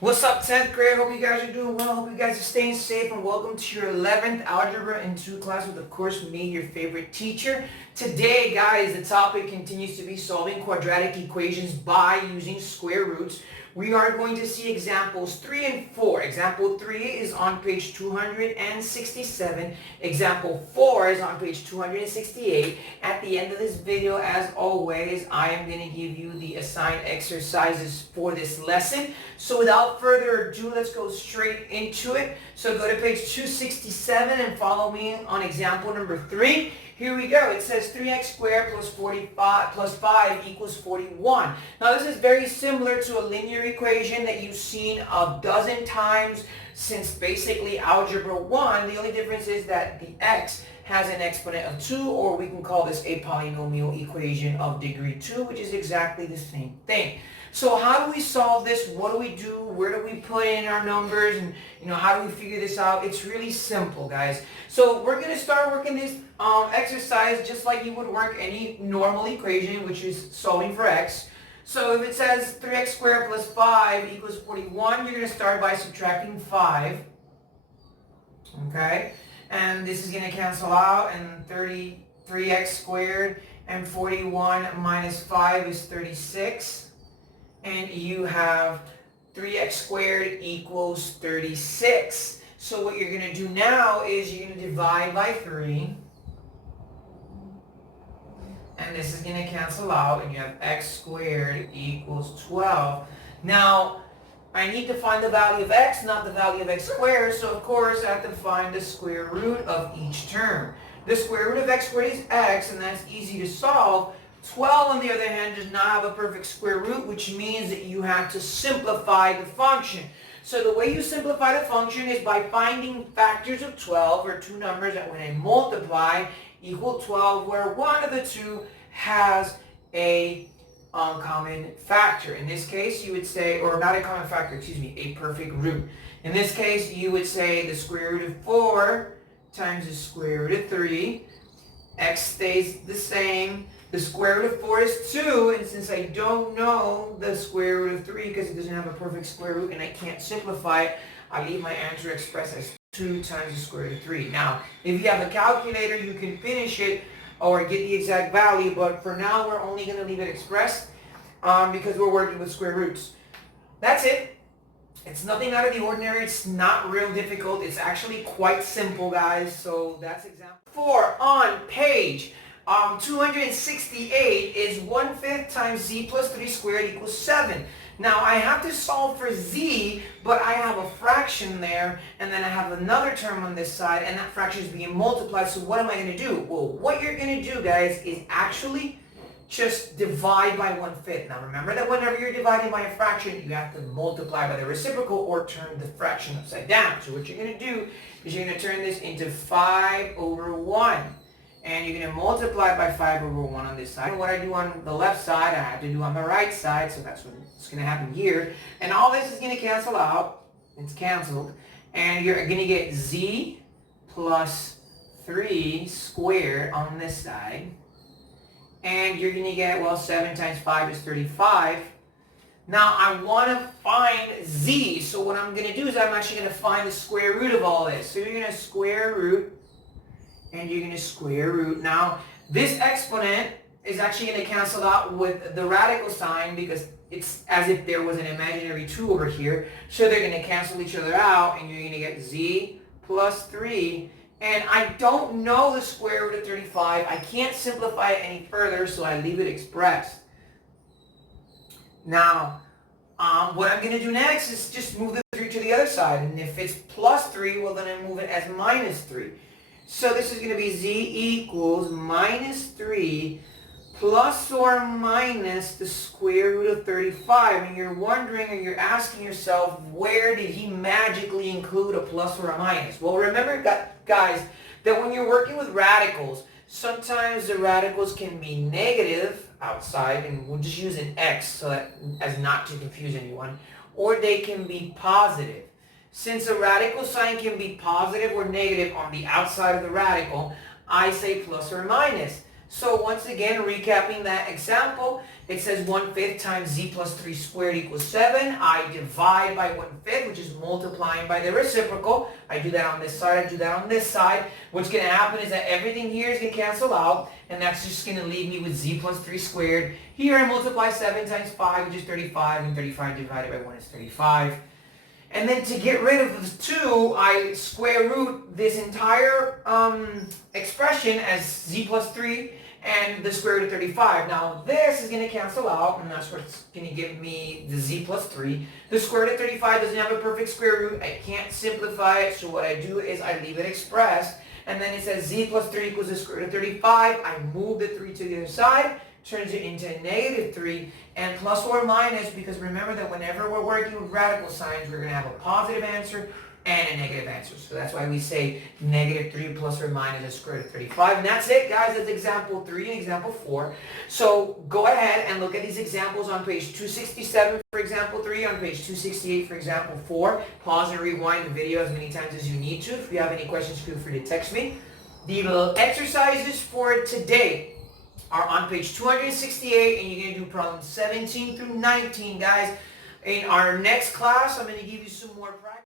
What's up, 10th grade? Hope you guys are doing well. Hope you guys are staying safe, and welcome to your 11th Algebra in 2 class with, of course, me, your favorite teacher. Today, guys, the topic continues to be solving quadratic equations by using square roots. We are going to see examples 3 and 4. Example 3 is on page 267. Example 4 is on page 268. At the end of this video, as always, I am going to give you the assigned exercises for this lesson. So without further ado, let's go straight into it. So go to page 267 and follow me on example number 3. Here we go. It says 3x squared plus 45 plus 5 equals 41. Now this is very similar to a linear equation that you've seen a dozen times since basically Algebra 1. The only difference is that the x has an exponent of 2, or we can call this a polynomial equation of degree 2, which is exactly the same thing. So how do we solve this? What do we do? Where do we put in our numbers? And how do we figure this out? It's really simple, guys. So we're going to start working this exercise just like you would work any normal equation, which is solving for x. So if it says 3x squared plus 5 equals 41, you're going to start by subtracting 5. Okay? And this is going to cancel out, and 3x squared and 41 minus 5 is 36. And you have 3x squared equals 36. So what you're going to do now is you're going to divide by 3. And this is going to cancel out, and you have x squared equals 12. Now, I need to find the value of x, not the value of x squared. So of course, I have to find the square root of each term. The square root of x squared is x, and that's easy to solve. 12, on the other hand, does not have a perfect square root, which means that you have to simplify the function. So the way you simplify the function is by finding factors of 12, or two numbers that when they multiply equal 12, where one of the two has a common factor. In this case, you would say, or not a common factor, excuse me, a perfect root. In this case, you would say the square root of 4 times the square root of 3. X stays the same. The square root of 4 is 2, and since I don't know the square root of 3 because it doesn't have a perfect square root and I can't simplify it, I leave my answer expressed as 2 times the square root of 3. Now, if you have a calculator, you can finish it or get the exact value, but for now we're only going to leave it expressed because we're working with square roots. That's it. It's nothing out of the ordinary. It's not real difficult. It's actually quite simple, guys. So that's example 4 on page 268 is 1/5 times z plus 3 squared equals 7. Now I have to solve for z, but I have a fraction there, and then I have another term on this side, and that fraction is being multiplied. So what am I going to do? Well, what you're going to do, guys, is actually just divide by 1/5. Now remember that whenever you're dividing by a fraction, you have to multiply by the reciprocal or turn the fraction upside down. So what you're going to do is you're going to turn this into 5 over 1. And you're going to multiply by 5 over 1 on this side. And what I do on the left side, I have to do on the right side, so that's what's going to happen here. And all this is going to cancel out. It's canceled. And you're going to get z plus 3 squared on this side. And you're going to get, well, 7 times 5 is 35. Now, I want to find z, so what I'm going to do is I'm actually going to find the square root of all this. So you're going to square root, and you're going to square root. Now, this exponent is actually going to cancel out with the radical sign because it's as if there was an imaginary 2 over here. So they're going to cancel each other out, and you're going to get z plus 3. And I don't know the square root of 35. I can't simplify it any further, so I leave it expressed. Now, what I'm going to do next is just move the 3 to the other side. And if it's plus 3, well, then I move it as minus 3. So this is going to be z equals minus 3 plus or minus the square root of 35. And you're wondering, or you're asking yourself, where did he magically include a plus or a minus? Well, remember, guys, that when you're working with radicals, sometimes the radicals can be negative outside, and we'll just use an x so that as not to confuse anyone, or they can be positive. Since a radical sign can be positive or negative on the outside of the radical, I say plus or minus. So once again, recapping that example, it says 1/5 times z plus 3 squared equals 7. I divide by 1/5, which is multiplying by the reciprocal. I do that on this side, I do that on this side. What's going to happen is that everything here is going to cancel out, and that's just going to leave me with z plus 3 squared. Here I multiply 7 times 5, which is 35, and 35 divided by 1 is 35. And then to get rid of the 2, I square root this entire expression as z plus 3 and the square root of 35. Now this is going to cancel out, and that's what's going to give me the z plus 3. The square root of 35 doesn't have a perfect square root. I can't simplify it, so what I do is I leave it expressed. And then it says z plus 3 equals the square root of 35. I move the 3 to the other side, turns it into a negative 3, and plus or minus, because remember that whenever we're working with radical signs, we're going to have a positive answer and a negative answer. So that's why we say negative 3 plus or minus the square root of 35. And that's it, guys. That's example 3 and example 4. So go ahead and look at these examples on page 267 for example 3, on page 268 for example 4. Pause and rewind the video as many times as you need to. If you have any questions, feel free to text me. The little exercises for today are on page 268, and you're going to do problems 17 through 19, guys. In our next class, I'm going to give you some more practice.